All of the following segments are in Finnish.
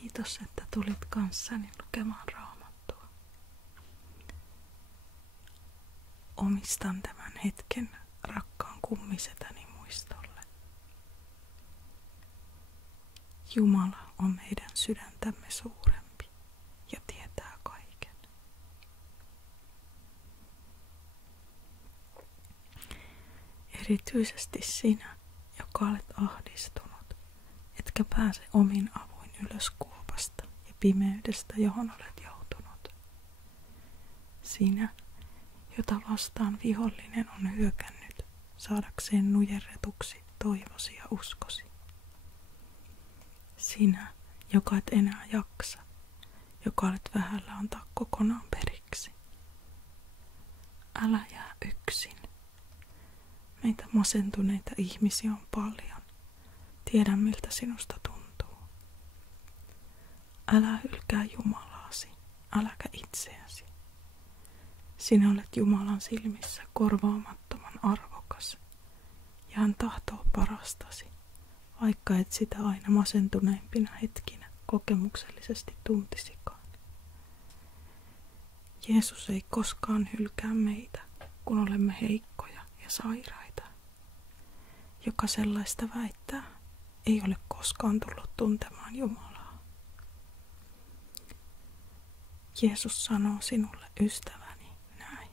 Kiitos, että tulit kanssani lukemaan Raamattua. Omistan tämän hetken rakkaan kummisetäni muistolle. Jumala on meidän sydäntämme suurempi ja tietää kaiken. Erityisesti sinä, joka olet ahdistunut, etkä pääse omin avuin ylös kuopasta ja pimeydestä, johon olet joutunut. Sinä, jota vastaan vihollinen on hyökännyt, saadakseen nujerretuksi toivosi ja uskosi. Sinä, joka et enää jaksa, joka olet vähällä antaa kokonaan periksi. Älä jää yksin. Meitä masentuneita ihmisiä on paljon. Tiedän, miltä sinusta tuntuu. Älä hylkää Jumalaasi, äläkä itseäsi. Sinä olet Jumalan silmissä korvaamattoman arvokas, ja hän tahtoo parastasi, vaikka et sitä aina masentuneimpina hetkinä kokemuksellisesti tuntisikaan. Jeesus ei koskaan hylkää meitä, kun olemme heikkoja ja sairaita. Joka sellaista väittää, ei ole koskaan tullut tuntemaan Jumalaa. Jeesus sanoo sinulle, ystäväni, näin.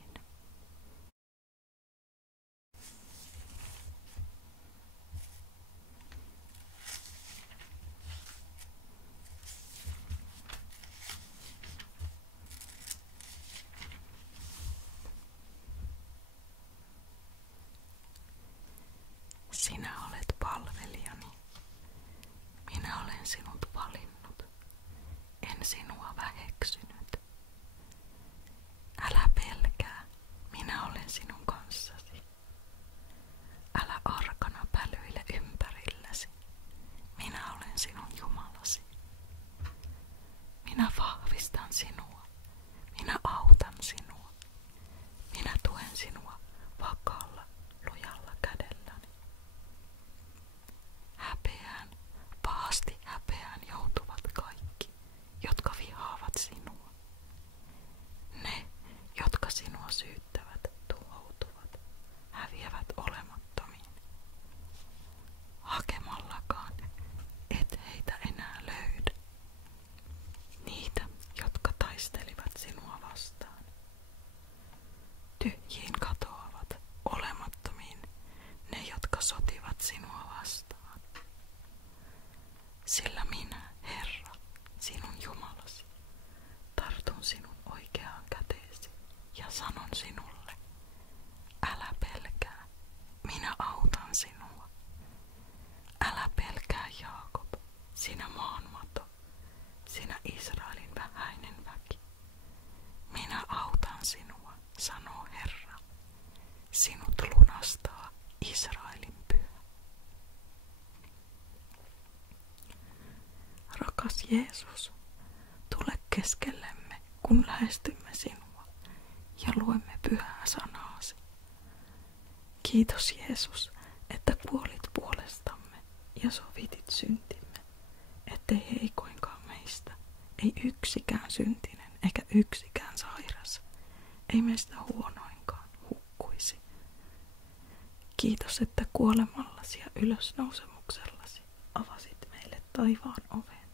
Sinä olet palvelijani. Minä olen sinut valinnut. En sinua väheksynyt. Älä pelkää, minä olen sinun kanssasi. Älä arkana pälyile ympärilläsi. Minä olen sinun Jumalasi. Minä vahvistan sinua. Minä autan sinua. Minä tuen sinua vakaalla, lujalla kädelläni. Häpeään, pahasti häpeään joutuvat kaikki, jotka vihaavat sinua. Ne, jotka sinua syyttävät, tuhoutuvat, häviävät olemattomiin. Hakemallakaan et heitä enää löydä. Niitä, jotka taistelivat sinua vastaan. Tyhjiin katoavat, olemattomiin, ne, jotka sotivat sinua vastaan. Sillä minä, Herra, sinun Jumalasi, tartun sinun oikeaan käteesi ja sanon sinulle, älä pelkää, minä autan sinua. Älä pelkää, Jaakob, sinä maanmato, sinä Israelin vähäinen väki. Minä autan sinua, sanoo Herra, sinut lunastaa Israelin Pyhä. Rakas Jeesus, tule keskellemme, kun lähestymme sinua ja luemme pyhää sanaasi. Kiitos Jeesus, että kuolit puolestamme ja sovitit syntimme, ettei heikoinkaan meistä, ei yksikään syntinen eikä yksikään sairas, ei meistä huonoinkaan hukkuisi. Kiitos, että kuolemallasi ja ylösnousemuksellasi avasit meille taivaan oven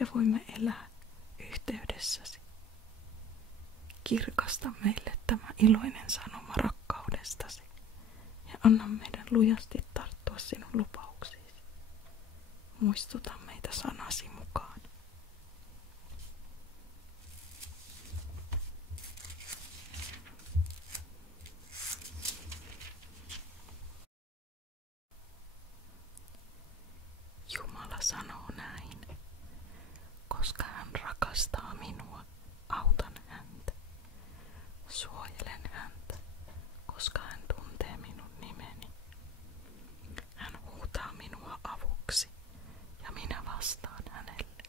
ja voimme elää yhteydessäsi. Kirkasta meille tämä iloinen sanoma rakkaudestasi ja anna meidän lujasti tarttua sinun lupauksiisi. Muistuta meitä sanasi mukaan. Jumala sanoo näin, koska hän rakastaa minua, autan häntä. Suojelen häntä, koska hän tuntee minun nimeni. Hän huutaa minua avuksi ja minä vastaan hänelle.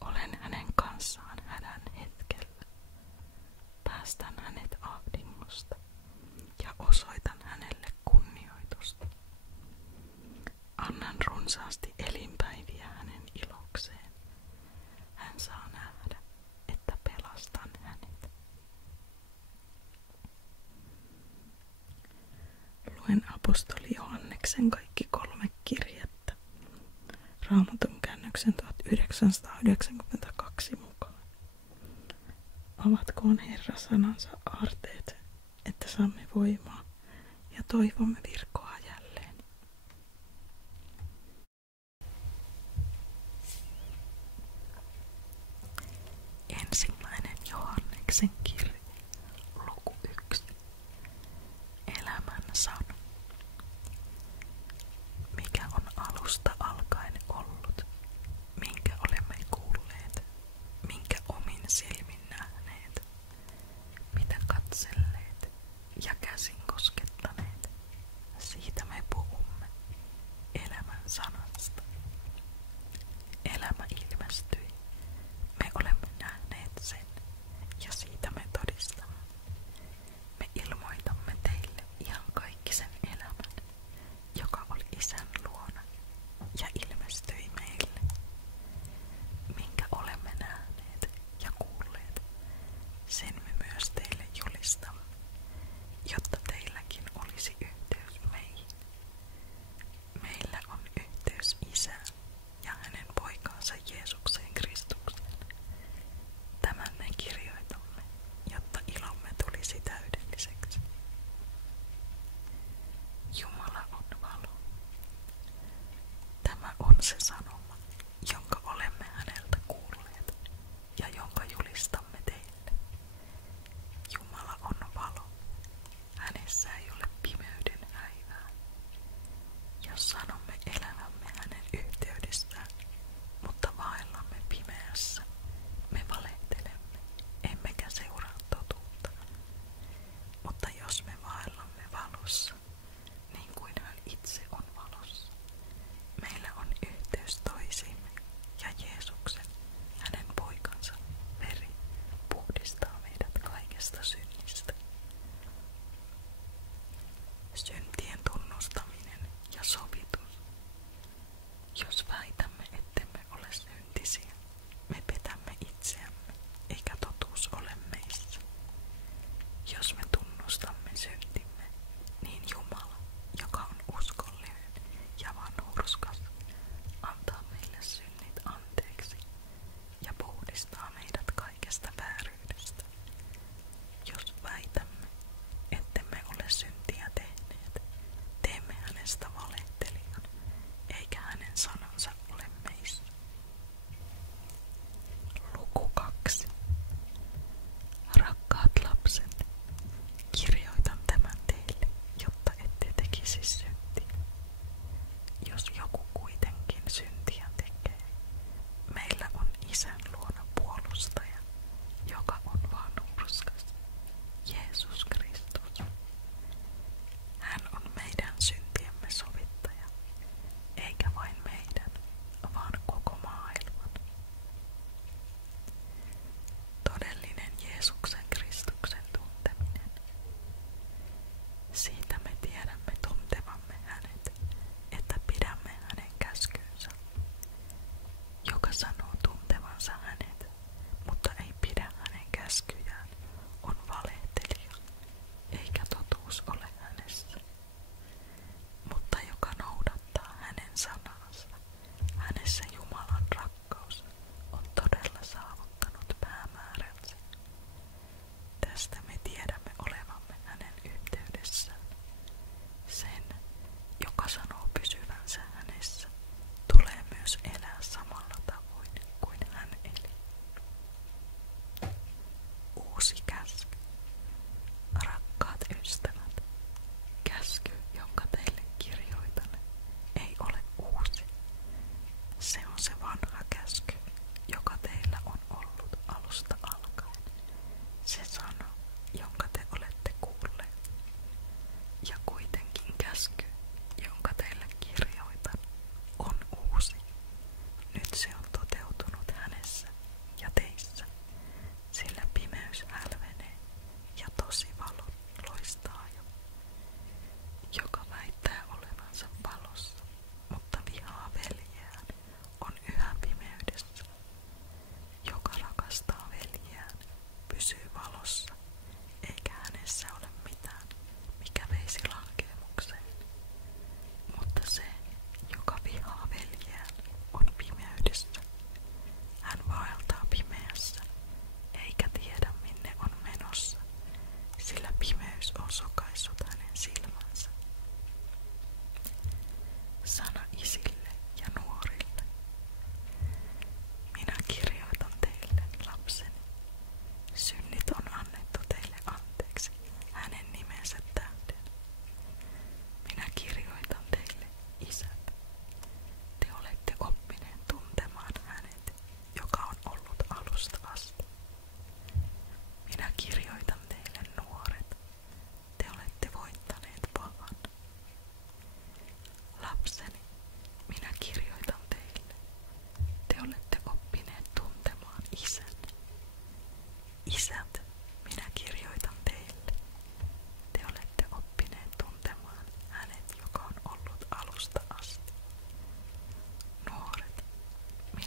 Olen hänen kanssaan hädän hetkellä. Päästän hänet ahdingosta ja osoitan hänelle kunnioitusta. Annan runsaasti elinpäiviä hänen ilokseen. apostoli Johanneksen kaikki 3 kirjettä Raamatun käännöksen 1992 mukaan. Avatkoon Herra sanansa aarteet, että saamme voimaa ja toivomme virkoa jälleen. Ensimmäinen Johanneksen kirje, luku 1. Elämän sana. Mikä on alusta alkaen ollut, minkä olemme kuulleet, minkä omin silmin nähneet, mitä katselleet ja käsin koskettaneet, siitä me puhumme, elämän sanasta. Elämä ilmestyi, me olemme nähneet sen ja siitä me todistamme. Me ilmoitamme teille iankaikkisen elämän, joka oli Isän luona ja ilmestyi meille, minkä olemme nähneet ja kuulleet, sen me myös teille julistamme, jotta teilläkin olisi yhteys meihin. Meillä on yhteys Isään ja hänen poikaansa Jeesukseen Kristukseen. Tämän me kirjoitamme, jotta ilomme tulisi täydelliseksi. Jumala on valo. Tämä on se sanoma, jonka olemme häneltä kuulleet ja jonka julistamme teille. Jumala on valo. Hänessä ei ole pimeyden häivää. Jos sanomme elävämme hänen yhteydestään, mutta vaellamme pimeässä, me valehtelemme, emmekä seuraa totuutta. Mutta jos me vaellamme valossa, niin kuin hän itse on valossa, meillä on yhteys toisiimme ja Jeesuksen, hänen poikansa, veri puhdistaa meidät kaikesta synnistä. Syntien tunnustaminen ja sovitus. Jos väitämme, ettemme ole syntisiä, me petämme itseämme, eikä totuus ole meissä. Jos me tunnustamme syntimme, niin Jumala, joka on uskollinen ja vanhurskas, antaa meille synnit anteeksi ja puhdistaa meidät kaikesta vääryydestä. Jos väitämme, ettemme ole syntiä tehneet, teemme hänestä valehtelijan, eikä hänen sanansa ole meissä. Luku 2. Rakkaat lapset, kirjoitan tämän teille, jotta ette tekisi syntiä. Jos joku kuitenkin syntiä tekee, meillä on Isän luona puolustaja, joka on vanhurskas, Jeesus Kristus. Hän on meidän syntiemme sovittaja, eikä vain meidän,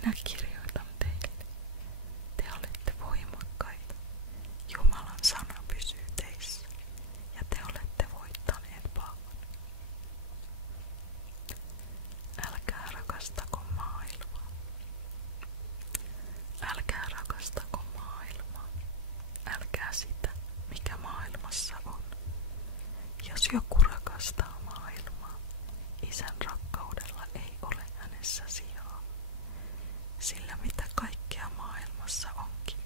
minä kirjoitan teille. Te olette voimakkaita. Jumalan sana pysyy teissä, ja te olette voittaneet pahan. Älkää rakastako maailmaa. Älkää rakastako maailmaa. Älkää sitä, mikä maailmassa on. Jos joku rakastaa maailmaa, Isän rakkaudella ei ole hänessä sijaa. Sillä mitä kaikkea maailmassa onkin,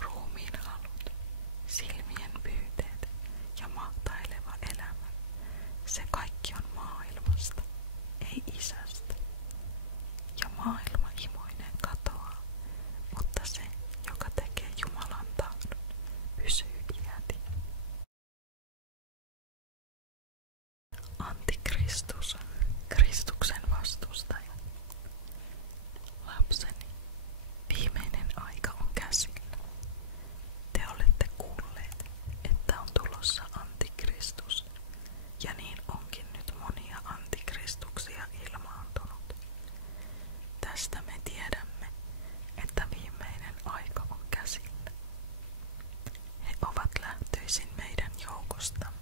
ruumiin halut, silmien pyyteet ja mahtaileva elämä, se kaikki on maailmasta, ei Isästä. Ja maailma imoinen katoaa, mutta se, joka tekee Jumalan tahdon, pysyy iäti. Antikristus, Kristuksen vastustaja. Lapseni, viimeinen aika on käsillä. Te olette kuulleet, että on tulossa antikristus, ja niin onkin nyt monia antikristuksia ilmaantunut. Tästä me tiedämme, että viimeinen aika on käsillä. He ovat lähtöisin meidän joukostamme,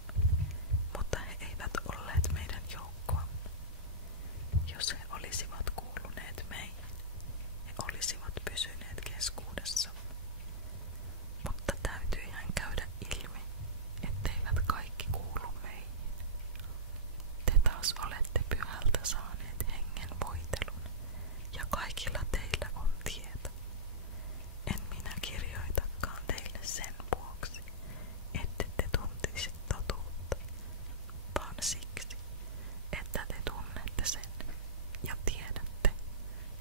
mutta he eivät olleet meidän joukkoamme. Jos he olisivat kuuluneet meihin, he olisivat pysyneet keskuudessamme. Mutta täytyihän käydä ilmi, etteivät kaikki kuulu meihin. Te taas olette Pyhältä saaneet hengen voitelun, ja kaikilla teillä on tieto. En minä kirjoitakaan teille sen vuoksi, ette te tuntisi totuutta, vaan siksi, että te tunnette sen ja tiedätte,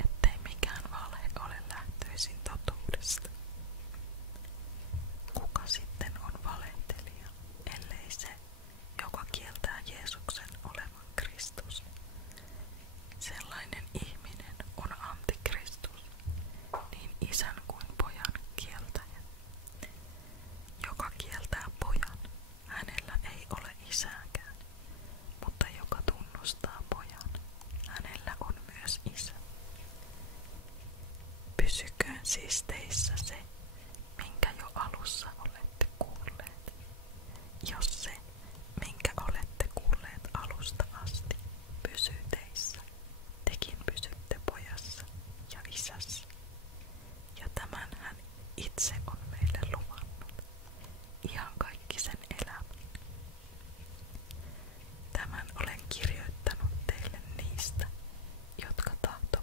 ettei mikään valhe ole lähtöisin totuudesta. Kuka sitten on valehtelija, ellei se, joka kieltää Jeesuksen olevan Kristus? Sellainen ihminen on antikristus, niin Isän kuin Pojan kieltäjä. Joka kieltää Pojan, hänellä ei ole isääkään, mutta joka tunnustaa Pojan, hänellä on myös Isä. Pysyköön siis teissä se, minkä jo alussa olette kuulleet. Jos se, minkä olette kuulleet alusta asti, pysyy teissä, tekin pysytte Pojassa ja Isässä. Ja tämän hän itse on meille luvannut, ihan kaikki sen elämän. Tämän olen kirjoittanut teille niistä, jotka tahtovat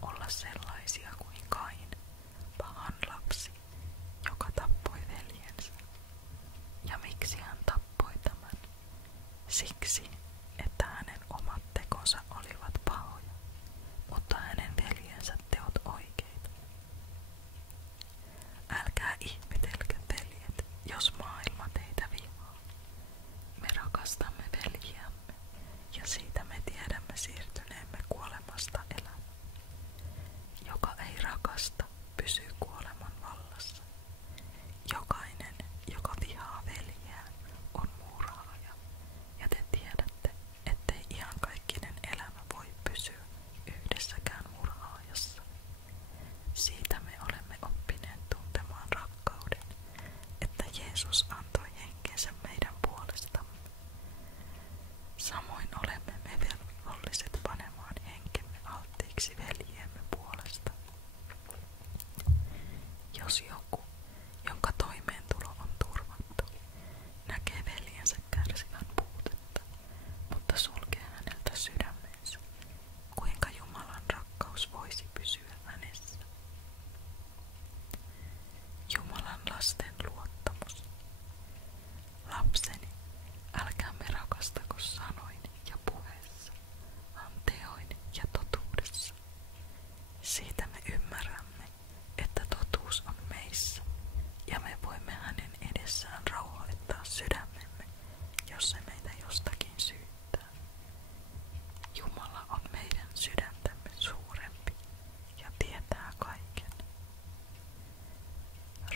saa olla sellaisia kuin Kain, pahan lapsi, joka tappoi veljensä. Ja miksi hän tappoi tämän? Siksi, että hänen omat tekonsa olivat pahoja, mutta hänen veljensä teot oikeita. Älkää ihmetelkö, veljet, jos maailma teitä vihaa. Me rakastamme veljiämme, ja siitä me tiedämme siirtyneemme kuolemasta elämään. Joka ei rakasta, pysyy kuoleman vallassa. Jokainen, joka vihaa veljeään, on murhaaja, ja te tiedätte, ettei iankaikkinen elämä voi pysyä yhdessäkään murhaajassa. Siitä me olemme oppineet tuntemaan rakkauden, että Jeesus antoi henkensä meidän puolestamme. Samoin olemme me velvolliset panemaan henkemme alttiiksi veljiemme puolesta. Jos joku, jonka toimeentulo on turvattu, näkee veljensä kärsivän puutetta, mutta sulkee häneltä sydämensä, kuinka Jumalan rakkaus voisi pysyä hänessä. Jumalan lasten luottamus. Lapseni, älkäämme rakastako sanoin ja puheessa, vaan teoin ja totuudessa. Siitä me ymmärrämme, että totuus on meissä, ja me voimme hänen edessään rauhoittaa sydämemme, jos se meitä jostakin syyttää. Jumala on meidän sydäntämme suurempi ja tietää kaiken.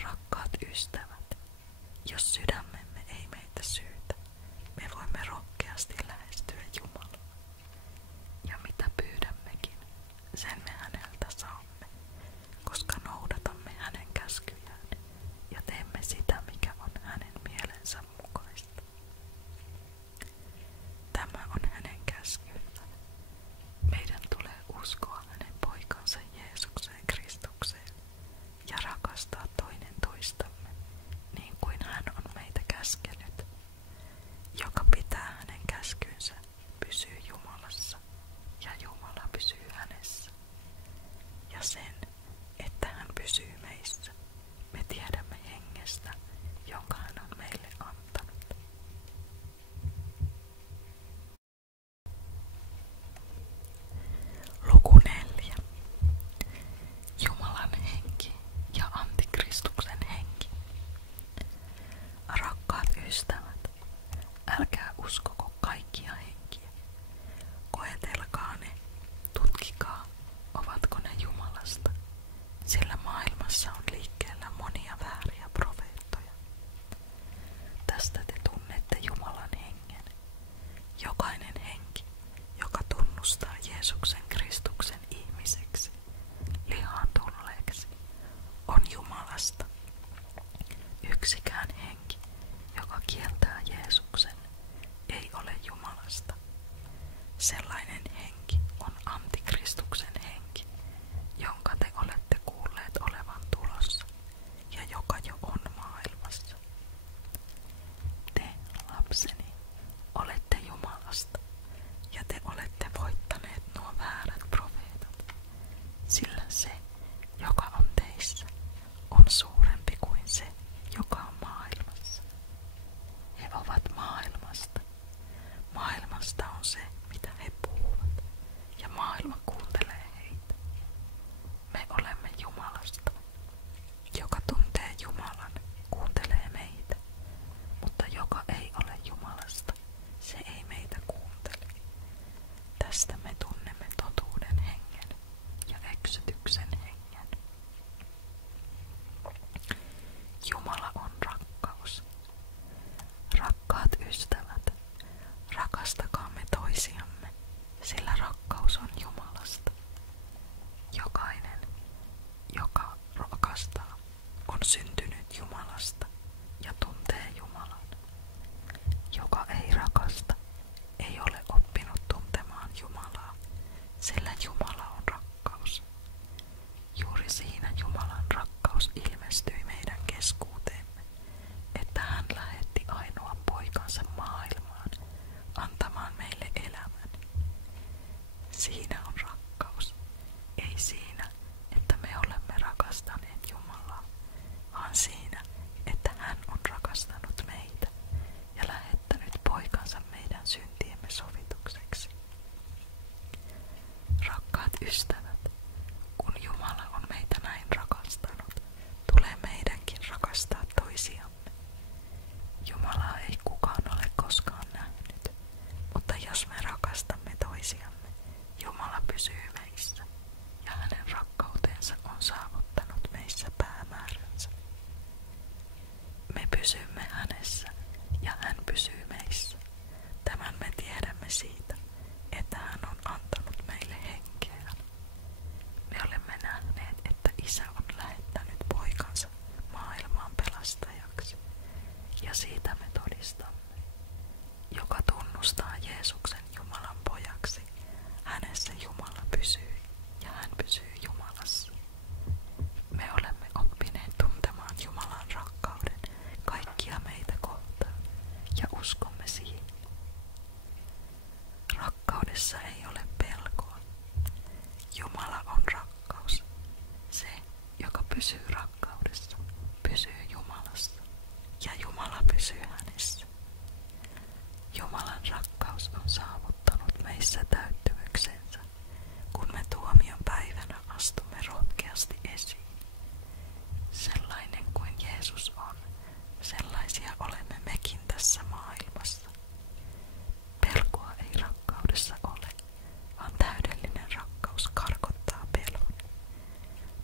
Rakkaat ystävät, jos sydämemme ei meitä syytä, me voimme rohkeasti lähestyä Jumalaa. Ja mitä pyydämmekin, sen me häneltä saamme, koska noudatamme hänen käskyjään ja teemme sitä, mikä on hänen mielensä mukaista. Tämä on hänen käskynsä. Meidän tulee uskoa hänen poikansa Jeesukseen Kristukseen ja rakastaa toinen toistamme, niin kuin hän on meitä käskenyt. Joka pitää hänen käskynsä, pysyy Jumalassa, ja Jumala pysyy hänessä. Ja sen, että hän pysyy meissä, me tiedämme hengestä, jonka hän on meille antanut. Luku 4. Jumalan henki ja antikristuksen henki. Rakkaat ystävät, älkää uskoko kaikkia henkiä. Koetelkaa ne, tutkikaa, ovatko ne Jumalasta, sillä maailmassa on liikkeellä monia vääriä profeettoja. Tästä te tunnette Jumalan hengen. Jokainen henki, joka tunnustaa Jeesuksen Kristuksen ihmiseksi, lihaan tulleeksi, on Jumalasta. Yksikään henki, joka kieltää Jeesuksen, ei ole Jumalasta. Sellainen henki on antikristuksen henki, jonka te olette kuulleet olevan tulossa ja joka jo on maailmassa. Te, lapseni, olette Jumalasta ja te olette voittaneet nuo väärät profeetat, sillä se, joka on teissä, on suurempi kuin se, joka on maailmassa. He ovat maailmasta. Maailmasta on se, mitä he puhuvat, ja maailma kuuntelee heitä. Me olemme Jumalasta. Joka tuntee Jumalan, kuuntelee meitä, mutta joka ei ole Jumalasta, se ei meitä kuuntele. Tästä me tunnemme totuuden hengen ja eksytyksen hengen. Jumala on rakkaus. Rakkaat ystävät, rakastakaamme toisiamme, sillä rakkaus on Jumalasta. Jokainen, joka rakastaa, on syntynyt Jumalasta ja tuntee Jumalan. Joka ei rakasta, ei ole oppinut tuntemaan Jumalaa, sillä Jumala on rakkaus. Juuri siinä Jumalan rakkaus ilmestyi meidän keskuuteemme, että hän lähetti ainoan poikansa maailmaan antamaan meille elämän. Siinä on rakkaus, ei siinä, vaan siinä, että hän on rakastanut meitä ja lähettänyt poikansa meidän syntiemme sovitukseksi. Rakkaat ystävät, kun Jumala on meitä näin rakastanut, tulee meidänkin rakastaa toisiamme. Jumalaa ei kukaan ole koskaan nähnyt, mutta jos me rakastamme toisiamme, Jumala pysyy meissä ja hänen rakkautensa on saavuttanut meissä päämääränsä. Me pysymme hänessä ja hän pysyy meissä. Tämän me tiedämme siitä, että hän on antanut meille henkeään. Me olemme nähneet, että Isä on lähettänyt poikansa maailmaan pelastajaksi, ja siitä me todistamme. Joka tunnustaa Jeesuksen Jumalan pojaksi, hänessä Jumala pysyy ja hän pysyy Jumalassa. Me olemme oppineet tuntemaan Jumalan rakkauden kaikkia meitä kohtaan ja uskomme siihen. Rakkaudessa ei ole pelkoa. Jumala on rakkaus. Se, joka pysyy rakkaudessa, pysyy Jumalassa ja Jumala pysyy hänessä. Jumalan rakkaus on saavuttanut meissä täyttymyksensä, kun me tuomion päivänä astumme rohkeasti esiin. Sellainen kuin Jeesus on, sellaisia olemme mekin tässä maailmassa. Pelkoa ei rakkaudessa ole, vaan täydellinen rakkaus karkottaa pelon.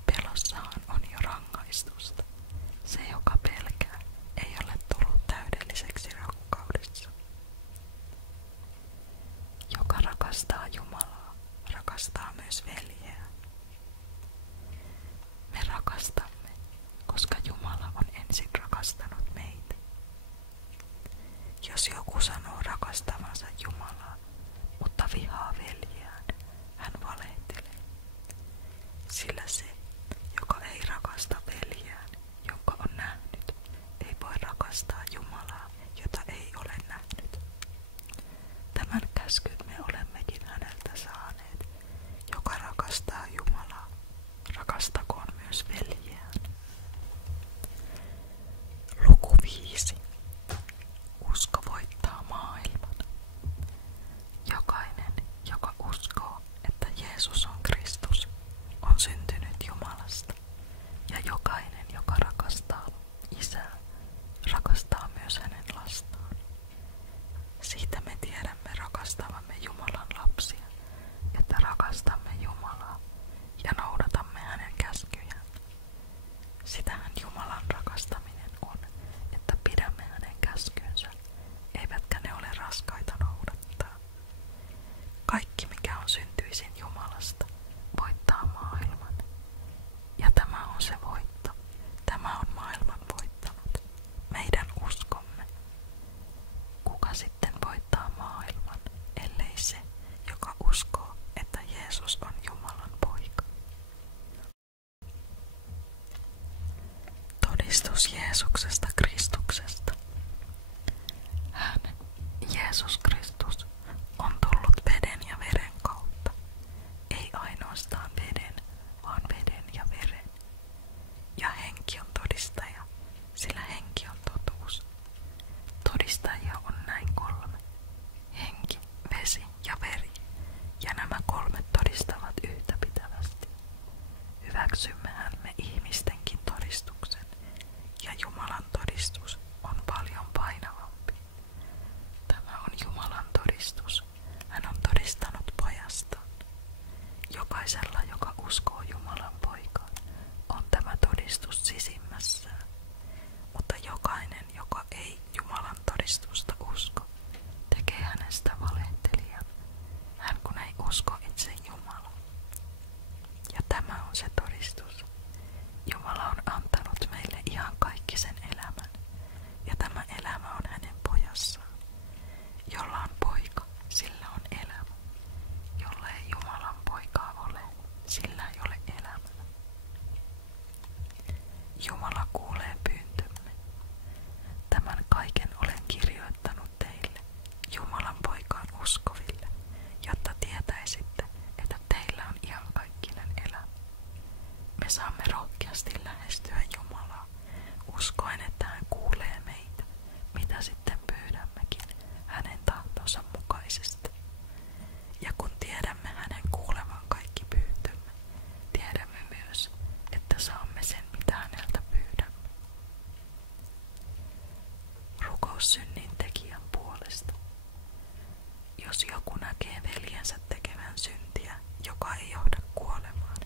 Pelossahan on jo rangaistusta. Se, joka pelkää, ei ole tullut täydelliseksi rakkaudessa. Joka rakastaa Jumalaa, rakastaa myös veljeään. Me rakastamme, koska Jumala on ensin rakastanut meitä. Jos joku sanoo rakastavansa Jumalaa, mutta vihaa veljeään, hän valehtelee. Sillä se, joka ei rakasta veljeään, jonka on nähnyt, ei voi rakastaa Jumalaa, jota ei ole nähnyt. Tämän käskyn me olemmekin häneltä saaneet. Joka rakastaa Jumalaa, rakastakoon myös veljeään. Luku 5. Usko voittaa maailman. Jokainen, joka uskoo, että Jeesus on Kristus, on syntynyt Jumalasta. Ja jokainen, joka rakastaa Isää, rakastaa myös hänen lastaan. Siitä me tiedämme rakastavamme Jumalan lapsia, että rakastamme Jumalaa ja noudatamme hänen käskyjään. Sitähän Jumalan rakastaminen on, että pidämme hänen käskynsä, eivätkä ne ole raskaita noudattaa. Kaikki, mikä on syntyisin Jumalasta, voittaa maailman. Ja tämä on se voitto. Tämä on maailman voittanut. Meidän uskomme. Kuka sitten voittaa maailman, ellei se, joka uskoo, että Jeesus on Jumalan poika? Todistus Jeesuksesta Kristuksesta. Hän, Jeesus Kristus, on tullut veden ja veren kautta. Ei ainoastaan veden, vaan veden ja veren. Ja henki on todistaja, sillä henki on totuus. Todistajia on näin 3. Henki, vesi ja veri, ja nämä 3 todistavat yhtäpitävästi. Hyväksymmehän me ihmistenkin todistuksen, ja Jumalan todistus on paljon painavampi. Tämä on Jumalan todistus. Hän on todistanut pojastaan. Jokaisella, joka uskoo Jumalan poikaan, on tämä todistus sisimmässään. Mutta jokainen, joka ei Jumalan todistusta usko, tekee hänestä valehtelijan. Hän kun ei usko itse Jumalaa. Ja tämä on se todistus. Jumala on antanut meille iankaikkisen elämän, ja tämä elämä on hänen pojassaan. Jolla on poika, sillä on elämä. Jolla ei Jumalan poikaa ole, sillä ei ole elämää. Jumala kuulee pyyntömme. Tämän kaiken olen kirjoittanut teille, Jumalan poikaan uskoville, jotta tietäisitte, että teillä on iankaikkinen elämä. Me saamme rohkeasti lähestyä Jumalaa, uskoen, että hän kuulee meitä, mitä sitten pyydämmekin hänen tahtonsa mukaisesti. Ja kun tiedämme hänen kuulevan kaikki pyyntömme, tiedämme myös, että saamme sen, mitä häneltä pyydämme. Rukous synnintekijän puolesta. Jos joku näkee veljensä tekevän syntiä, joka ei johda kuolemaan,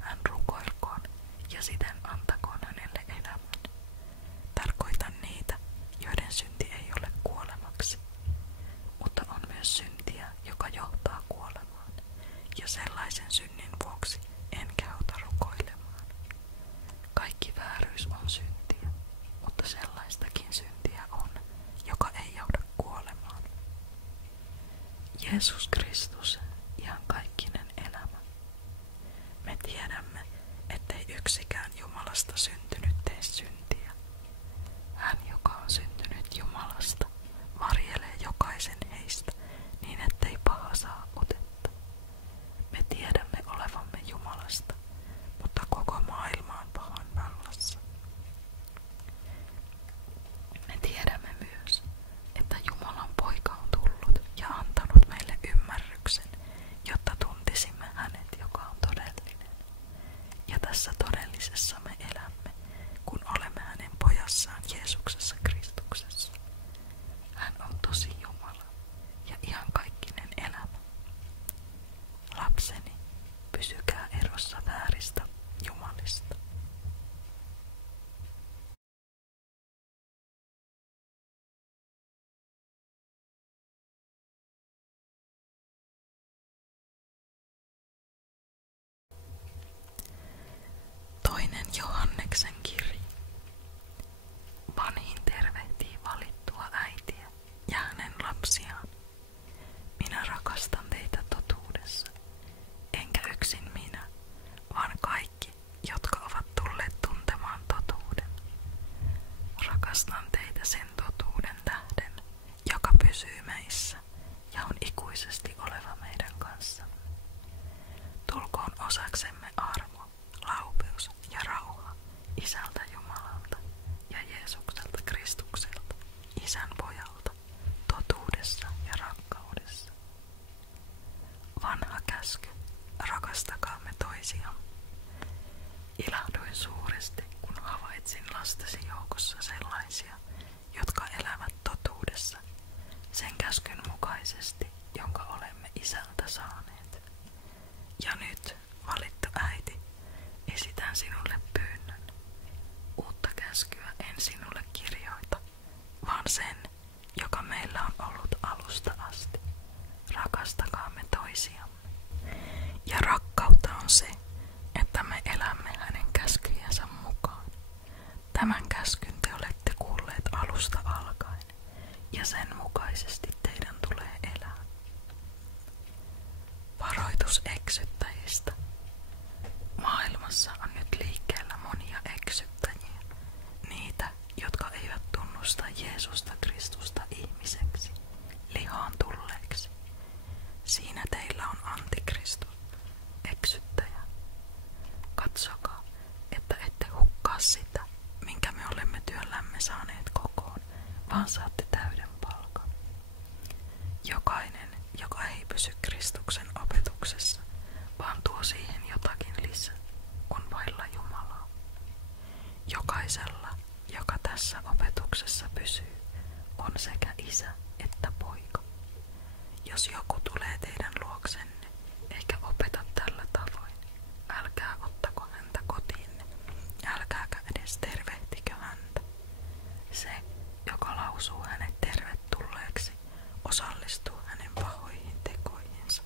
hän rukoilkoon ja siten antakoon hänelle elämän. Tarkoitan niitä, joiden synti ei ole kuolemaksi, mutta on myös syntiä, joka johtaa kuolemaan, ja sellaisen synnin vuoksi en kehota rukoilemaan. Kaikki vääryys on syntiä, mutta sellaistakin syntiä on, joka ei johda kuolemaan. Jeesus Kristus, iankaikkinen elämä. Me tiedämme, ettei yksikään Jumalasta syntynyt tee syntiä. Hän, joka on syntynyt Jumalasta, varjelee jokaisen heistä niin, ettei paha saa otetta. Me tiedämme olevamme Jumalasta, mutta koko maailma on pahan vallassa. Me tiedämme myös, että Jumalan poika on tullut ja antanut meille ymmärryksen, jotta tuntisimme hänet, joka on todellinen. Ja tässä todellisessa me elämme, kun olemme hänen pojassaan Jeesuksessa Kristuksessa. Hän on tosi Jumala ja iankaikkinen elämä. Lapseni, pysykää erossa vääristä jumalista. Toinen Johanneksen kirja. Vanhin tervehtii valittua äitiä ja hänen lapsiaan. Minä rakastan teitä totuudessa, enkä yksin minä, vaan kaikki, jotka ovat tulleet tuntemaan totuuden. Rakastan teitä sen totuuden tähden, joka pysyy meissä ja on ikuisesti oleva meidän kanssamme. Tulkoon osaksemme armo, laupeus ja rauha Isältä Jumalalta ja Jeesukselta Kristukselta, Isän pojalta, totuudessa ja rakkaudessa. Vanha käsky, rakastakaamme toisiamme. Ilahduin suuresti, kun havaitsin lastesi joukossa sellaisia, jotka elävät totuudessa, sen käskyn mukaisesti, jonka olemme Isältä saaneet. Ja nyt, valittu äiti, esitän sinulle pyynnön. Uutta käskyä en sinulle kirjoita, vaan sen, joka meillä on ollut alusta asti. Rakastakaamme toisiamme. Ja rakkautta on se, että me elämme hänen käskyjensä mukaan. Tämän käskyn te olette kuulleet alusta alkaen, ja sen mukaisesti teidän tulee elää. Varoitus eksyttäjistä. Maailmassa on nyt liikkeellä monia eksyttäjiä, niitä, jotka eivät tunnusta Jeesusta Kristusta ihmiseksi, lihaan tulleeksi. Siinä teillä on antikristus, eksyttäjä. Katsokaa, että ette hukkaa sitä, minkä me olemme työllämme saaneet kokoon, vaan saatte täyden palkan. Jokainen, joka ei pysy Kristuksen opetuksessa, vaan tuo siihen jotakin lisää, on vailla Jumalaa. Jokaisella, joka tässä opetuksessa pysyy, on sekä isä että poika. Jos joku tulee teidän luoksenne, eikä opeta tällä tavoin, älkää ottako häntä kotiinne, älkääkä edes tervehtikö häntä. Se, joka lausuu hänet tervetulleeksi, osallistuu hänen pahoihin tekoihinsa.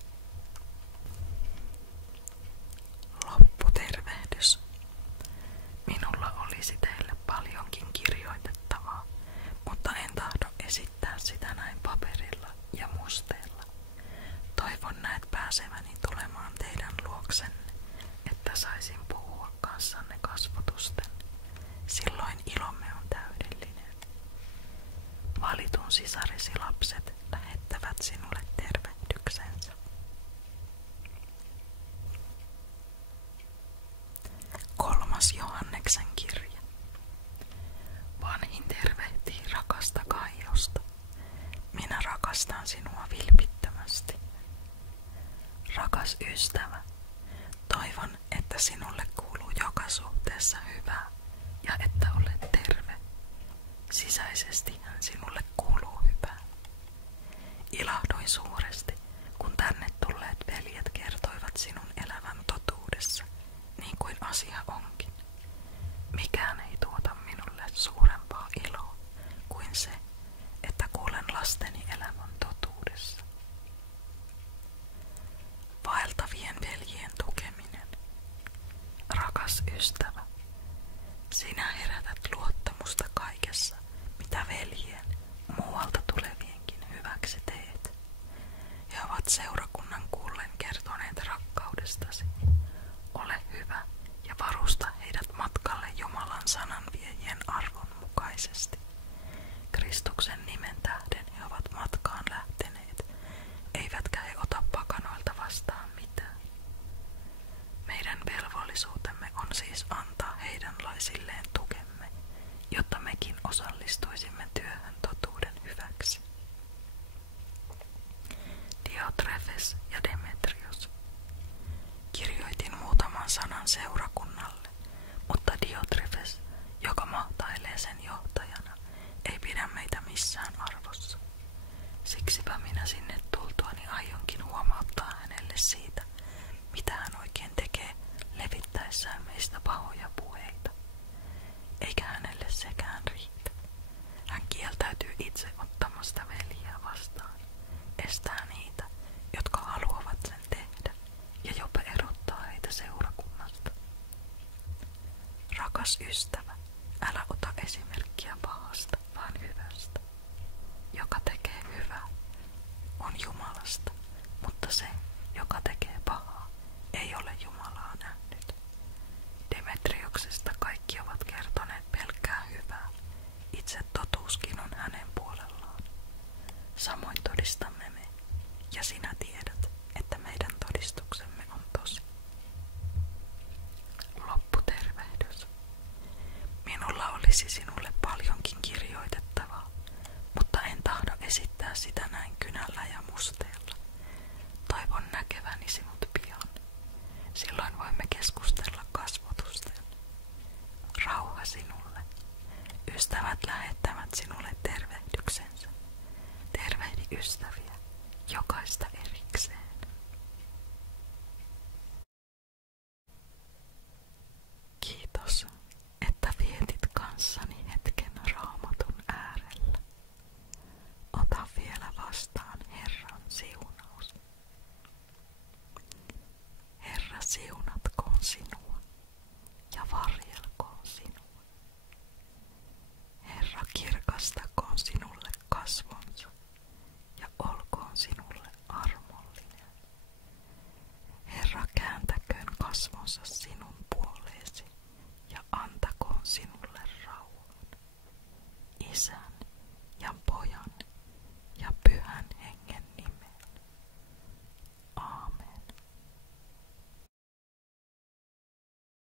Lopputervehdys. Minulla olisi teille paljonkin kirjoitettavaa, mutta en tahdo esittää sitä näin paperilla ja musteella. Toivon näet pääseväni tulemaan teidän luoksenne, että saisin puhua kanssanne kasvotusten. Silloin ilomme on täydellinen. Valitun sisaresi lapset lähettävät sinulle tervehdyksensä. Kolmas Johanneksen kirja. sinulle kuuluu joka suhteessa hyvää ja että olet terve. Sisäisestihän sinulle kuuluu hyvää. Ilahduin suuresti, kun tänne tulleet veljet kertoivat sinun elävän totuudessa, niin kuin asia onkin. Mikään ei tuota minulle suurempaa iloa kuin se, että kuulen lasteni elämän totuudessa. Vaeltavien veljien tukeminen. Rakas ystävä, sinä herätät luottamusta kaikessa, mitä veljien, muualta tulevienkin hyväksi teet. He ovat seurakunnan kuullen kertoneet rakkaudestasi. Ole hyvä ja varusta heidät matkalle Jumalan sanan viejien arvon mukaisesti. Kristuksen nimen tähden he ovat matkaan lähteneet, eivätkä he ota pakanoilta vastaan mitään. Meidän velvollisuutemme on siis antaa heidänlaisilleen tukemme, jotta mekin osallistuisimme työhön totuuden hyväksi. Diotrefes ja Demetrios. Kirjoitin muutaman sanan seurakunnalle, mutta Diotrefes, joka mahtailee sen johtajana, ei pidä meitä missään arvossa. Siksipä minä sinne tultuani aionkin huomauttaa hänelle siitä, mitä hän oikein tekee levittäessään meistä pahoja puheita. Eikä hänelle sekään riitä. Hän kieltäytyy itse ottamasta veljiä vastaan, estää niitä, jotka haluavat sen tehdä, ja jopa erottaa heitä seurakunnasta. Rakas ystävä, älä ota esimerkkiä pahasta, vaan hyvästä. Joka tekee hyvää, on Jumalasta, mutta se, joka tekee pahaa, ei ole Jumalaa nähnyt. Demetrioksesta kaikki ovat kertoneet pelkkää hyvää, itse totuuskin on hänen puolellaan. Samoin todistamme me, ja sinä tiedät, että meidän todistuksemme on tosi. Lopputervehdys. Minulla olisi sinulle paljonkin kirjoitettavaa, mutta en tahdo esittää sitä näin kynällä ja musteella. Toivon näkeväni sinut pian. Silloin voimme keskustella kasvotusten. Rauha sinulle. Ystävät lähettävät